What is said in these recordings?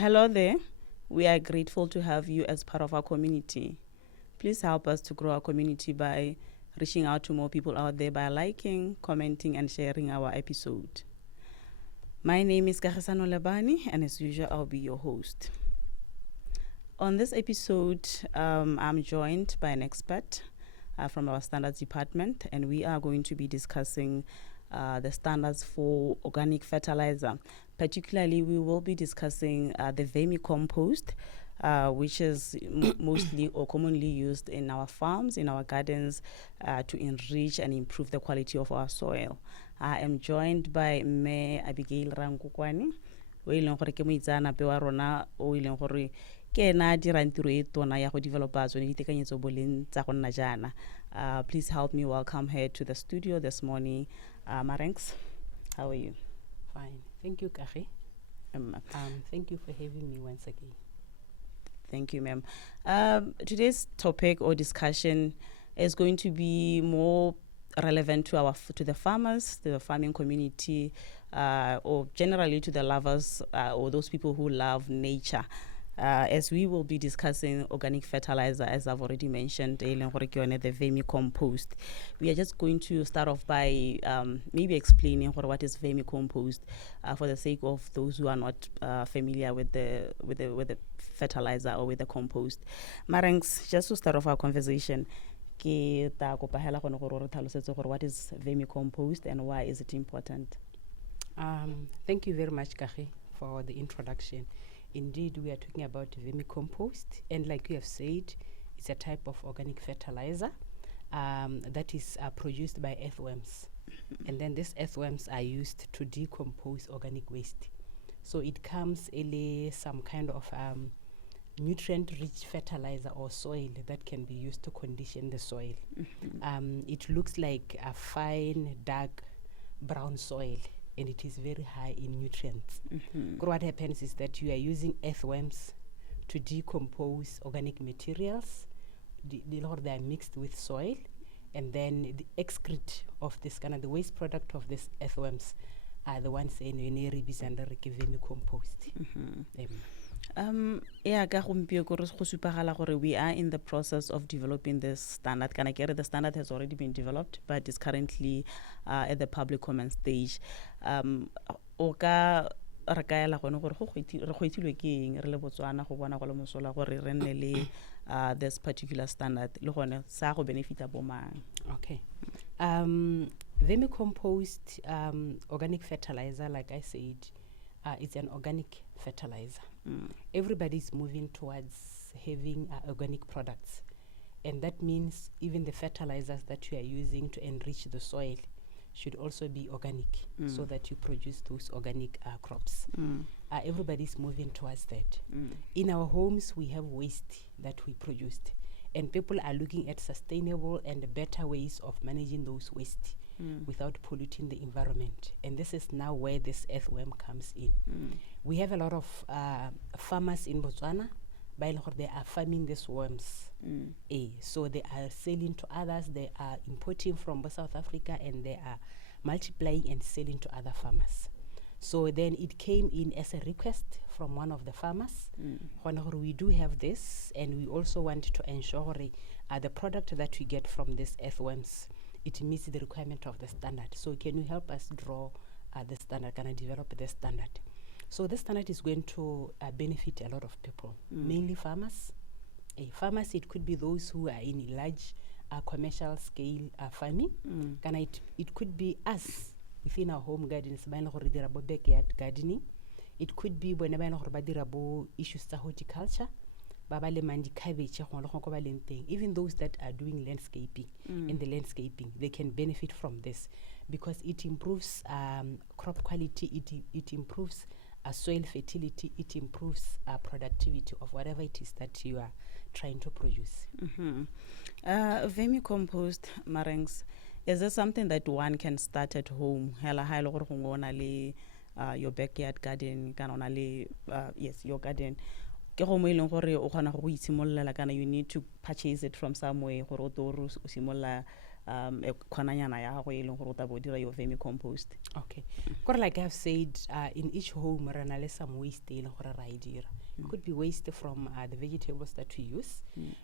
Hello there. We are grateful to have you as part of our community. Please help us to grow our community by reaching out to more people out there by liking, commenting, and sharing our episode. My name is 𝐓𝐡𝐞 and as usual, I'll be your host. On this episode, I'm joined by an expert from our standards department, and we are going to be discussing the standards for organic fertilizer. Particularly, we will be discussing the Vermicompost, which is mostly or commonly used in our farms, in our gardens, to enrich and improve the quality of our soil. I am joined by 𝐵 Abigail Rankokwani, o ileng gore ke moitseanape wa rona o ileng gore ke ena dirang tiro e tona ya go developa tsone ditekanyetso boleng tsa go nna jaana. Please help me welcome her to the studio this morning. Maranks, how are you? Fine. Thank you, 𝐶𝐞. Thank you for having me once again. Thank you, ma'am. Today's topic or discussion is going to be more relevant to the farmers, to the farming community, or generally to the lovers or those people who love nature. As we will be discussing organic fertilizer, as I've already mentioned, the Vermicompost. We are just going to start off by maybe explaining what is Vermicompost for the sake of those who are not familiar with the fertilizer or with the compost. Marangs, just to start off our conversation, what is Vermicompost and why is it important? Thank you very much, 𝐶𝐞, for the introduction. Indeed, we are talking about vermicompost, and like you have said, it's a type of organic fertilizer that is produced by earthworms. And then these earthworms are used to decompose organic waste. So it comes in some kind of nutrient-rich fertilizer or soil that can be used to condition the soil. It looks like a fine, dark brown soil, and it is very high in nutrients. What happens is that you are using earthworms to decompose organic materials. They are mixed with soil, and then the excrete of this the waste product of these earthworms are the ones in vermicompost. We are in the process of developing this standard. The standard has already been developed, but is currently at the public comment stage. This particular standard Okay. Vermicompost organic fertilizer, like I said, it's an organic fertilizer. Everybody's moving towards having organic products, and that means even the fertilizers that you are using to enrich the soil should also be organic, so that you produce those organic crops. Everybody's moving towards that. In our homes, we have waste that we produced, and people are looking at sustainable and better ways of managing those waste without polluting the environment. And this is now where this earthworm comes in. We have a lot of farmers in Botswana. They are farming these worms. So they are selling to others. They are importing from South Africa, and they are multiplying and selling to other farmers. So then it came in as a request from one of the farmers. We do have this, and we also want to ensure the product that we get from these earthworms, it meets the requirement of the standard. So can you help us draw the standard? Can I develop the standard? So this standard is going to benefit a lot of people, mainly farmers. Farmers, it could be those who are in large commercial scale farming. It could be us within our home gardens, backyard gardening. It could be issues of horticulture. Even those that are doing landscaping, in the landscaping, they can benefit from this because it improves crop quality, it improves soil fertility, it improves productivity of whatever it is that you are trying to produce. Vermicompost, Marangs, is this something that one can start at home? Your backyard garden, yes, your garden. You need to purchase it from somewhere khwananyana ya gago e leng gore o tla bo dira your vermicompost. Okay. Like I've said, in each home, re na le some waste e leng gore ra e dira. It could be waste from the vegetables that we use.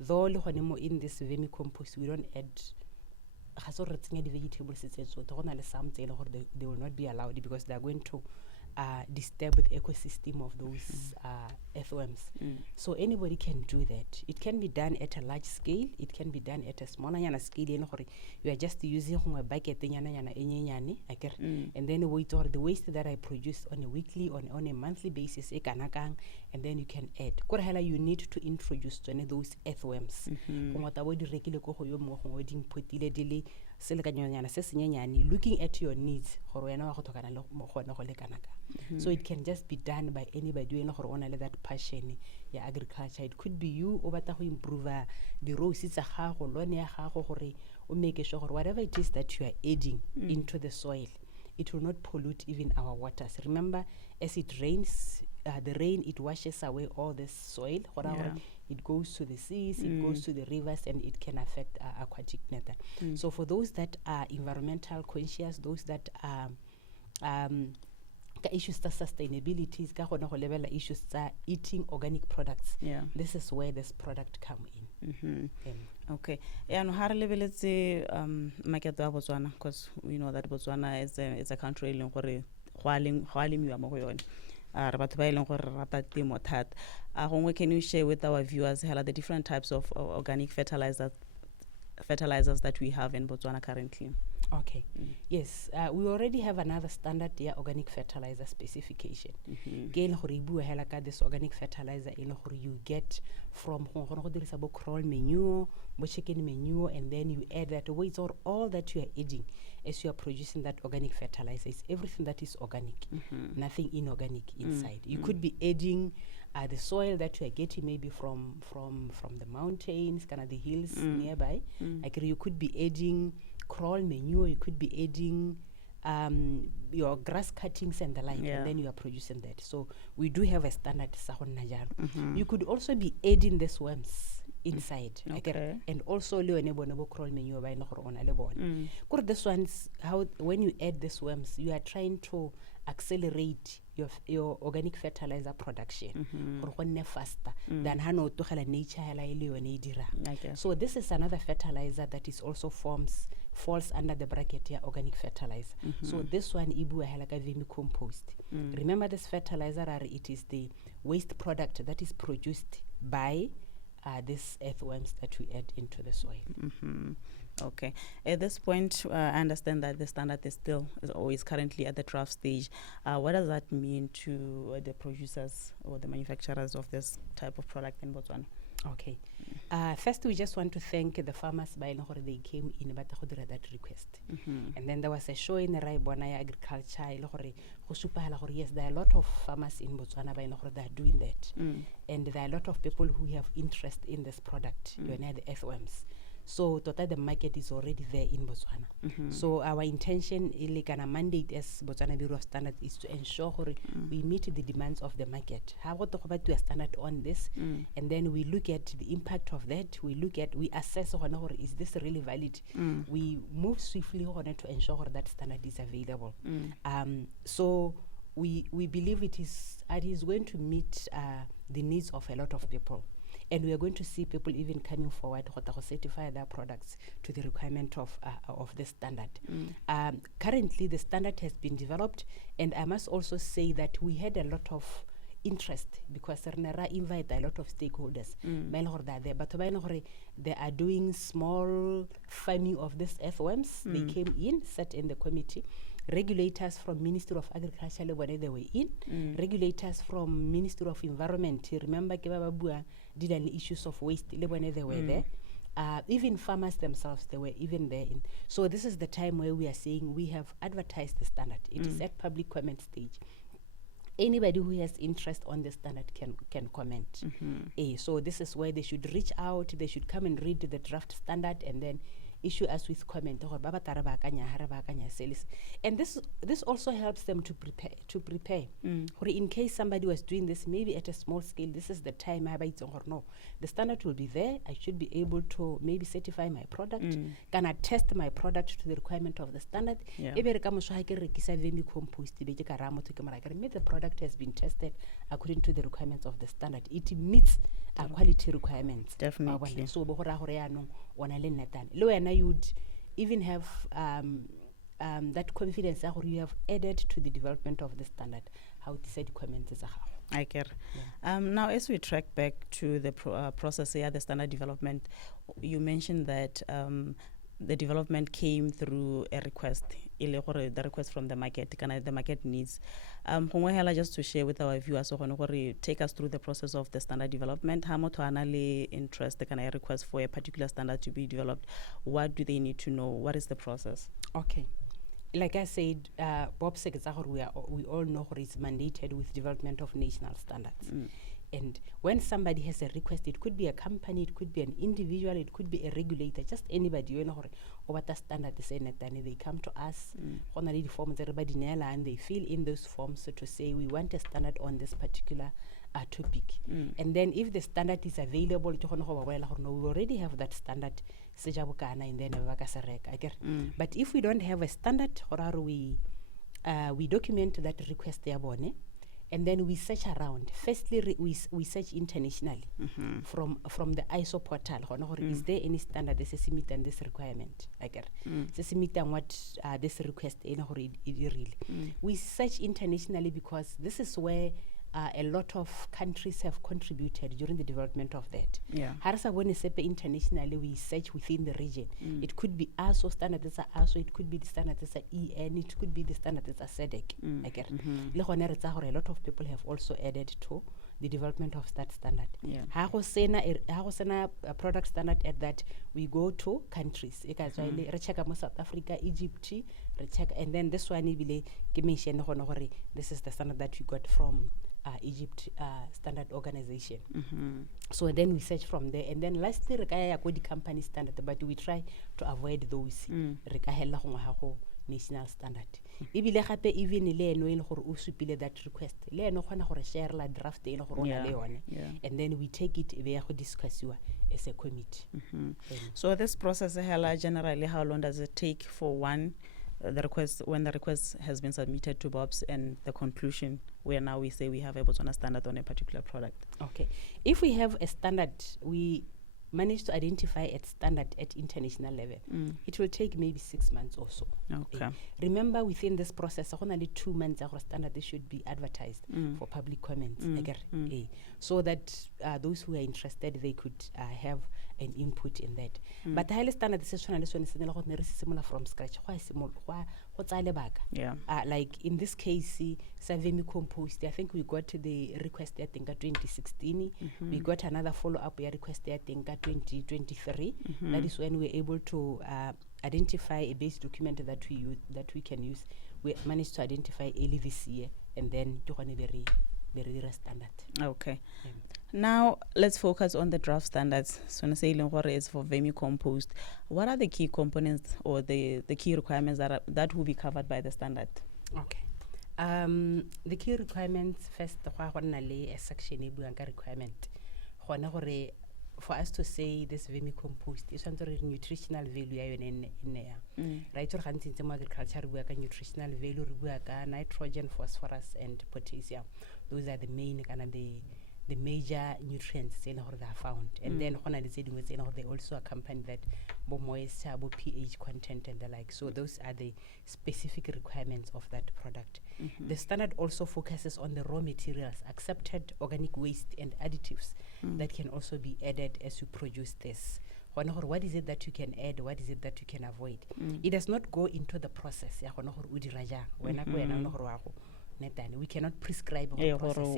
Though le gone mo in this vermicompost, we don't add the vegetables, so some they will not be allowed because they are going to disturb the ecosystem of those earthworms. So anybody can do that. It can be done at a large scale. It can be done at a smaller scale. You are just using a bucket and then the waste that I produce on a weekly, on a monthly basis, and then you can add. You need to introduce those earthworms. Looking at your needs. So it can just be done by anybody who has that passion in agriculture. It could be you over to improve the roses or make sure whatever it is that you are adding into the soil, it will not pollute even our waters. Remember, as it rains, the rain, it washes away all this soil. It goes to the seas, it goes to the rivers, and it can affect aquatic matter. So for those that are environmental conscious, those that are issues to sustainability, issues to eating organic products, this is where this product come in. Okay. And how let's say market of Botswana, because we know that Botswana is a country in which can you share with our viewers the different types of organic fertilizers that we have in Botswana currently? Okay. Yes, we already have another standard organic fertilizer specification. This organic fertilizer you get from crawl manure, chicken manure, and then you add that. All that you are adding as you are producing that organic fertilizer is everything that is organic, nothing inorganic inside. You could be adding the soil that you are getting maybe from the mountains, kind of the hills nearby. Like you could be adding crawl manure, you could be adding your grass cuttings and the like, and then you are producing that. So we do have a standard. You could also be adding these worms inside, and also crawl manure by this one's how when you add these worms, you are trying to accelerate your organic fertilizer production faster than nature. So this is another fertilizer that is also falls under the bracket here, organic fertilizer. So this one ibu vermicompost. Remember this fertilizer, it is the waste product that is produced by these earthworms that we add into the soil. Okay. At this point, I understand that the standard is always currently at the draft stage. What does that mean to the producers or the manufacturers of this type of product in Botswana? Okay. First, we just want to thank the farmers by they came in that request. And then there was a show in the Raibona Agriculture. Yes, there are a lot of farmers in Botswana that are doing that. And there are a lot of people who have interest in this product, the earthworms. So the market is already there in Botswana. So our intention, like a mandate as Botswana Bureau of Standards, is to ensure we meet the demands of the market. How to talk to a standard on this, and then we look at the impact of that. We assess is this really valid. We move swiftly on it to ensure that standard is available. So we believe it is going to meet the needs of a lot of people. And we are going to see people even coming forward to certify their products to the requirement of the standard. Currently, the standard has been developed, and I must also say that we had a lot of interest because Cernera invite a lot of stakeholders. But they are doing small farming of these earthworms. They came in, sat in the committee. Regulators from Ministry of Agriculture when they were in, regulators from Ministry of Environment, remember Kebababua did an issues of waste when they were there. Even farmers themselves, they were even there. So this is the time where we are saying we have advertised the standard. It is at public comment stage. Anybody who has interest on the standard can comment. So this is where they should reach out, they should come and read the draft standard, and then issue us with comment and this also helps them to prepare in case somebody was doing this maybe at a small scale. This is the time or no, the standard will be there. I should be able to maybe certify my product, can I test my product to the requirement of the standard. The product has been tested according to the requirements of the standard. It meets quality requirements. Definitely. So you would even have that confidence that you have added to the development of the standard. How to say the comments is I care. Now, as we track back to the process here, the standard development, you mentioned that the development came through a request, the request from the market, the market needs. Just to share with our viewers, take us through the process of the standard development. How much interest can I request for a particular standard to be developed? What do they need to know? What is the process? Okay. Like I said, we all know what is mandated with development of national standards. And when somebody has a request, it could be a company, it could be an individual, it could be a regulator, just anybody, you know, what the standard is in it, and they come to us, forms everybody and they fill in those forms to say we want a standard on this particular topic. And then if the standard is available, we already have that standard. But if we don't have a standard, we document that request there, and then we search around. Firstly, we search internationally from the ISO portal. Is there any standard that says meet and this requirement? Says meet and what this request really. We search internationally because this is where a lot of countries have contributed during the development of that. Internationally, we search within the region. It could be ASO standard as ASO, it could be the standard as EN, it could be the standard as SADC. A lot of people have also added to the development of that standard. A product standard at that, we go to countries. Check South Africa, Egypt, and then this one, this is the standard that we got from Egypt Standard Organization. So then we search from there, and then lastly, the company standard, but we try to avoid those national standard. Even that request, share la draft, and then we take it discuss as a committee. So this process, generally, how long does it take for one? The request, when the request has been submitted to BOPS, and the conclusion where now we say we have a Botswana standard on a particular product. Okay. If we have a standard, we manage to identify a standard at international level. It will take maybe 6 months or so. Okay. Remember, within this process, only 2 months our standard should be advertised for public comments. So that those who are interested, they could have an input in that. But the highest standard is similar from scratch. Like in this case, Vermicompost, I think we got the request I think at 2016. We got another follow-up request I think at 2023. That is when we're able to identify a base document that we can use. We managed to identify early this year, and then to very standard. Okay. Now let's focus on the draft standards. So is for Vermicompost. What are the key components or the key requirements that will be covered by the standard? Okay. The key requirements first, a section requirement. For us to say this Vermicompost is under nutritional value in right or agriculture nutritional value nitrogen, phosphorus, and potassium. Those are the main the major nutrients that are found. And then they also accompany that moisture, pH content, and the like. So those are the specific requirements of that product. The standard also focuses on the raw materials, accepted organic waste and additives that can also be added as you produce this. What is it that you can add? What is it that you can avoid? It does not go into the process. We cannot prescribe the process.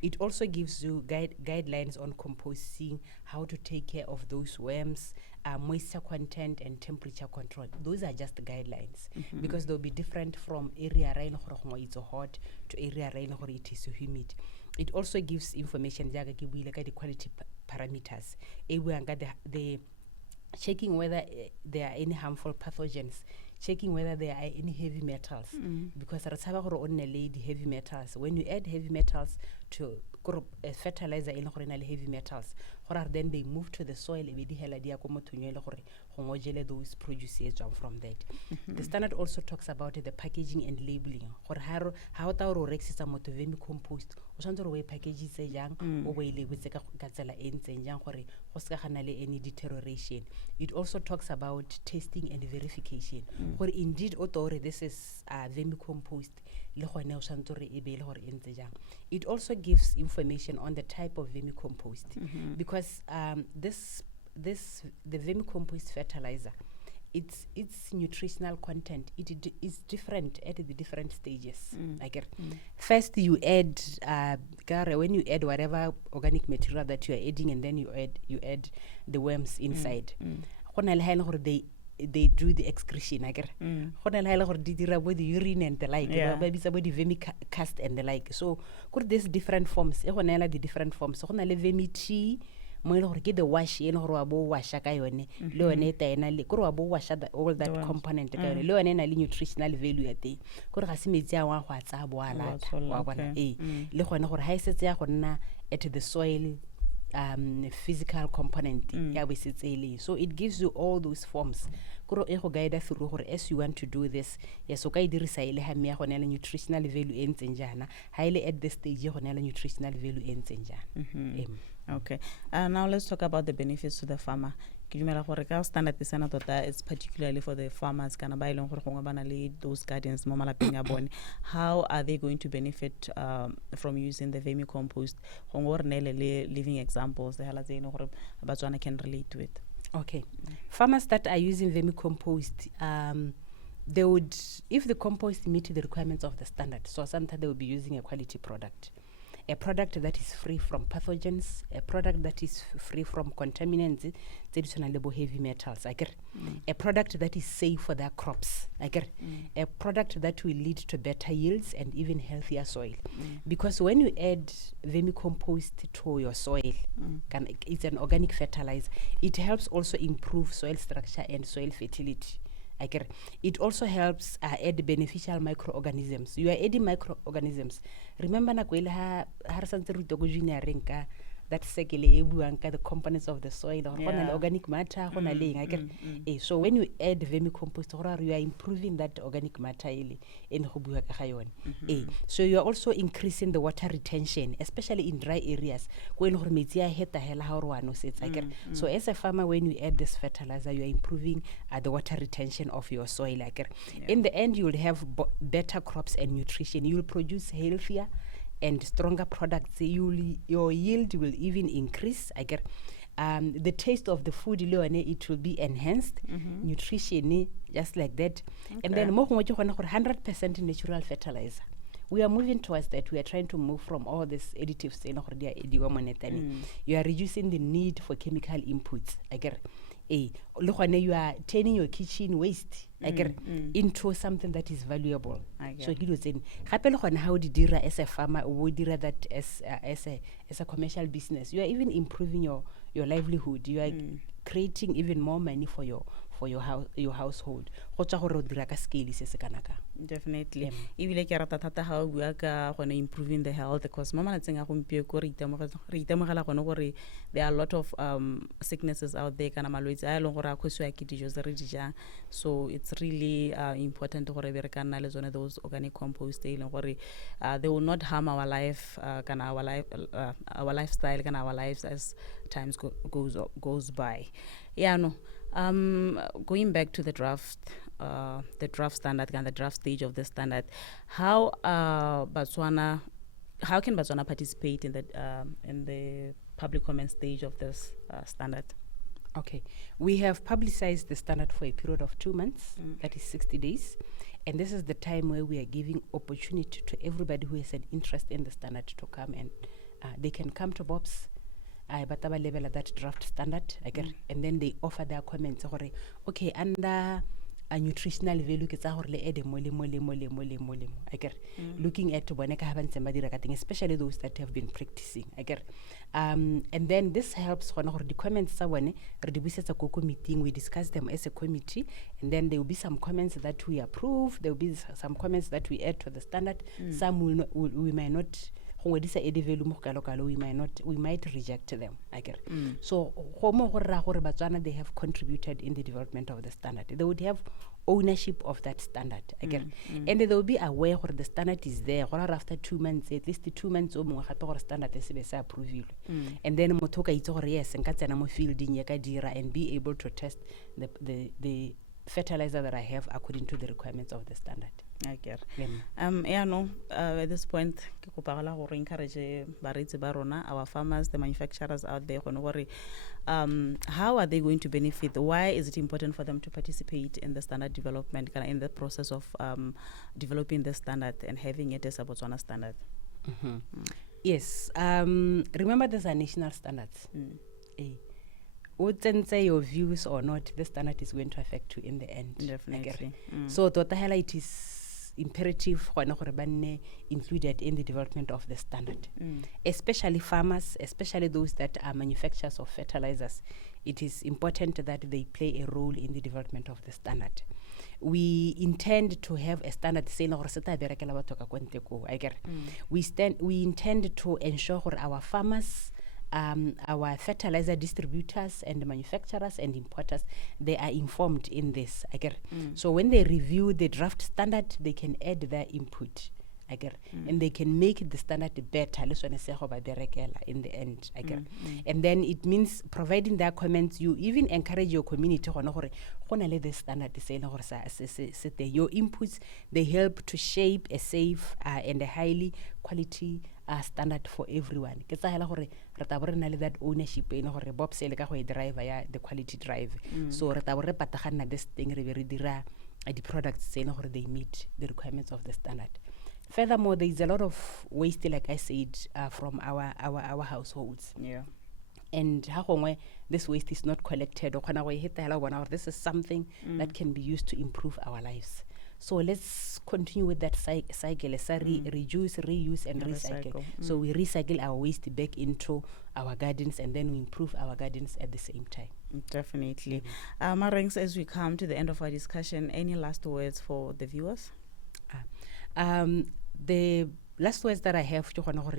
It also gives you guidelines on composting, how to take care of those worms, moisture content, and temperature control. Those are just guidelines because they'll be different from area it's hot to area it is humid. It also gives information the quality parameters. checking whether there are any harmful pathogens, checking whether there are any heavy metals, because heavy metals. When you add heavy metals to a fertilizer in heavy metals, then they move to the soil, those produces from that. The standard also talks about the packaging and labeling. How to vermicompost, packages any deterioration. It also talks about testing and verification. Where indeed this is vermicompost. It also gives information on the type of vermicompost, because the vermicompost fertilizer, its nutritional content, it is different at the different stages. First, you add when you add whatever organic material that you are adding, and then you add the worms inside. They do the excretion. The urine and the like, the vermicast and the like. So there's different forms. The different forms. So vermi get the wash wash all that component nutritional value at the soil physical component. So it gives you all those forms. As you want to do this, yes, nutritional value highly at this stage nutritional value Okay. Now let's talk about the benefits to the farmer. Standard it's particularly for the farmers, those gardens. How are they going to benefit from using the vermicompost? Living examples Botswana can relate to it. Okay. Farmers that are using vermicompost, they would, if the compost meets the requirements of the standard, so sometimes they will be using a quality product. A product that is free from pathogens, a product that is free from contaminants, heavy metals. A product that is safe for their crops. A product that will lead to better yields and even healthier soil. Because when you add vermicompost to your soil, it's an organic fertilizer, it helps also improve soil structure and soil fertility. It also helps add beneficial microorganisms. You are adding microorganisms. Remember that the components of the soil or organic matter. So when you add vermicompost, you are improving that organic matter so you are also increasing the water retention, especially in dry areas. So as a farmer, when you add this fertilizer, you are improving the water retention of your soil. In the end, you will have better crops and nutrition. You will produce healthier and stronger products. Your yield will even increase. The taste of the food, it will be enhanced. Nutrition, just like that. And then 100% natural fertilizer. We are moving towards that. We are trying to move from all these additives. You are reducing the need for chemical inputs. You are turning your kitchen waste into something that is valuable. So how did as a farmer, we did that as a commercial business. You are even improving your livelihood. You are creating even more money for your household. Definitely. How we are improving the health, because there are a lot of sicknesses out there. So it's really important to those organic compost. They will not harm our life, our lifestyle, and our lives as times goes by. Going back to the draft standard and the draft stage of the standard, how can Botswana participate in the public comment stage of this standard? Okay, we have publicized the standard for a period of 2 months, that is 60 days. And this is the time where we are giving opportunity to everybody who has an interest in the standard to come, and they can come to BOPS, level at that draft standard, and then they offer their comments. Okay, under a nutritional value ke tsa gore le ede molemo akere looking at bone ka ha ba ntse ba dira ka teng, especially those that have been practicing akere. And then this helps gona gore di comments tsa bone re di busetsa ko committee, we discuss them as a committee, and then there will be some comments that we approve, there will be some comments that we add to the standard. Some we might not, we might reject them. So Botswana, they have contributed in the development of the standard. They would have ownership of that standard. And they will be aware where the standard is there. After 2 months, at least 2 months, standard is approval. And then motoka yes, and fielding and be able to test the fertilizer that I have according to the requirements of the standard. At this point, we encourage our farmers, the manufacturers out there, how are they going to benefit? Why is it important for them to participate in the standard development, in the process of developing the standard and having it as a Botswana standard? Yes. Remember, these are national standards. Wouldn't say your views or not, the standard is going to affect you in the end. Definitely. So it is imperative included in the development of the standard. Especially farmers, especially those that are manufacturers of fertilizers, it is important that they play a role in the development of the standard. We intend to have a standard saying we intend to ensure our farmers, our fertilizer distributors and manufacturers and importers, they are informed in this. So when they review the draft standard, they can add their input. And they can make the standard better in the end. And then it means providing their comments, you even encourage your community the standard your inputs, they help to shape a safe and a highly quality standard for everyone. That ownership Bob driver the quality drive. So this thing the products they meet the requirements of the standard. Furthermore, there is a lot of waste, like I said, from our households. And how this waste is not collected, this is something that can be used to improve our lives. So let's continue with that cycle. Let's reduce, reuse, and recycle. So we recycle our waste back into our gardens, and then we improve our gardens at the same time. Definitely. Marangs, as we come to the end of our discussion, any last words for the viewers? The last words that I have,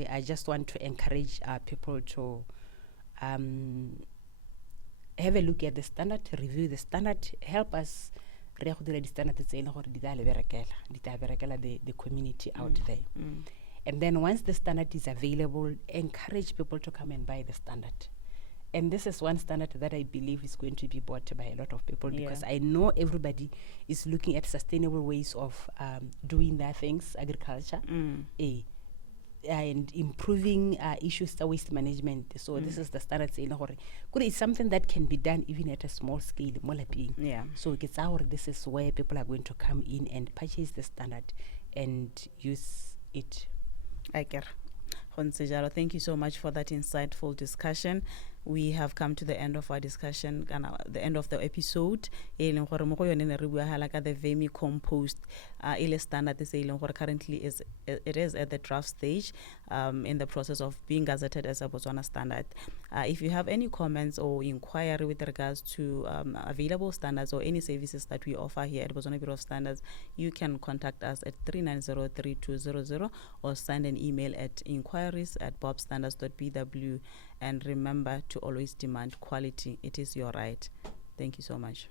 I just want to encourage people to have a look at the standard, review the standard, help us the community out there. And then once the standard is available, encourage people to come and buy the standard. And this is one standard that I believe is going to be bought by a lot of people, because I know everybody is looking at sustainable ways of doing their things, agriculture, and improving issues to waste management. So this is the standard saying it's something that can be done even at a small scale. So this is where people are going to come in and purchase the standard and use it. Thank you so much for that insightful discussion. We have come to the end of our discussion and the end of the episode. The Vermicompost standard currently is at the draft stage, in the process of being gazetted as a Botswana standard. If you have any comments or inquiry with regards to available standards or any services that we offer here at Botswana Bureau of Standards, you can contact us at 390-3200 or send an email at inquiries@bobstandards.bw. And remember to always demand quality. It is your right. Thank you so much.